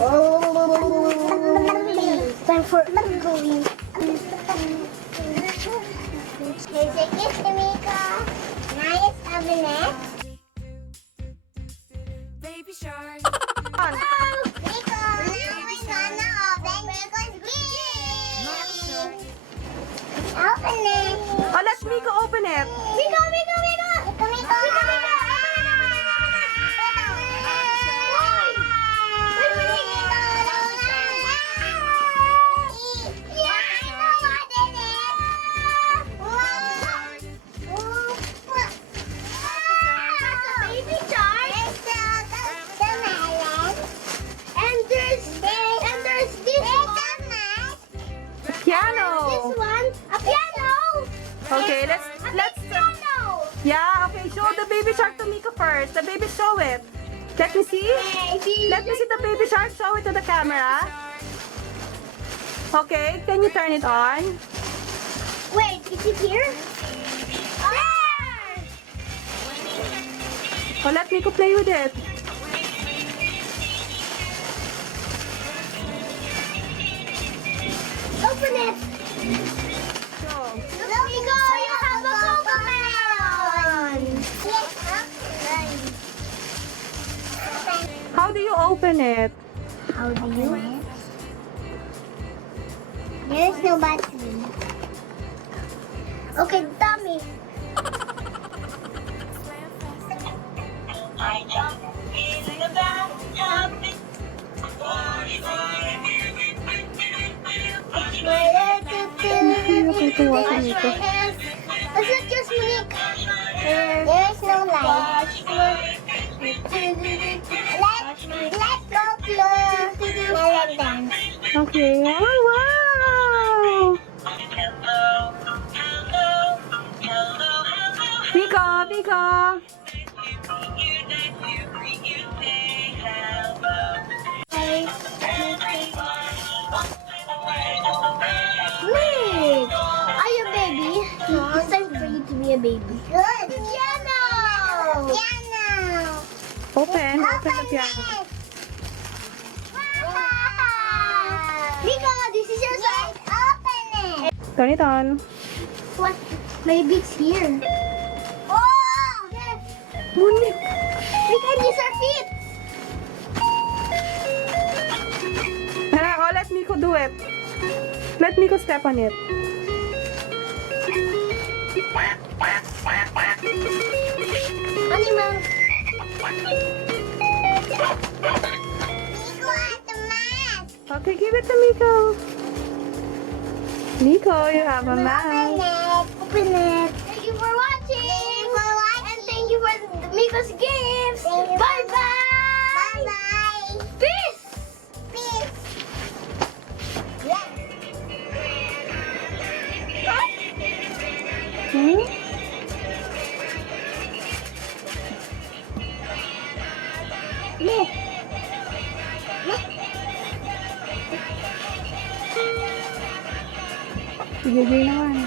Time for going. Here's a gift to Mico. Nice cabinet. Baby shark. Oh, Mico. Now we're gonna open Mico's gift. Open it. Oh, let Mico open it. Mico, Mico, Mico. Mico, Mico. Mico, Mico. Piano. A piano! Okay, let's Piano! yeah, okay, show the baby shark to Mico first. The baby, show it. Let me see. Let me see the baby shark. Show it to the camera. Okay, can you turn it on? Wait, is it here? There! Oh, let Mico play with it. Open it! Show. Let me go! You have a coconut! Yes, How do you open it? how do you? There's no battery. Okay, dummy. I jump in the bathtub. Natutuwa si Mico. It's not just Monique. There's no light. Let's go close. Melon dance. Okay. Oh, wow! Mico, Mico. Wait, are you a baby? It's time for you to be a baby. Good. Piano. Piano. Open the piano. Mico, this is your song. Open it. Turn it on. What? Maybe it's here. Oh! Muni. We can use our feet. Oh, let Mico do it. Let Mico step on it. Animal. Mico has the mask. Okay, give it to Mico. Mico, you have a mask. Open it. Thank you for watching. And thank you for Mico's gifts. Bye-bye. Bye-bye. Peace. Peace. Hmm? Look. Sige naman.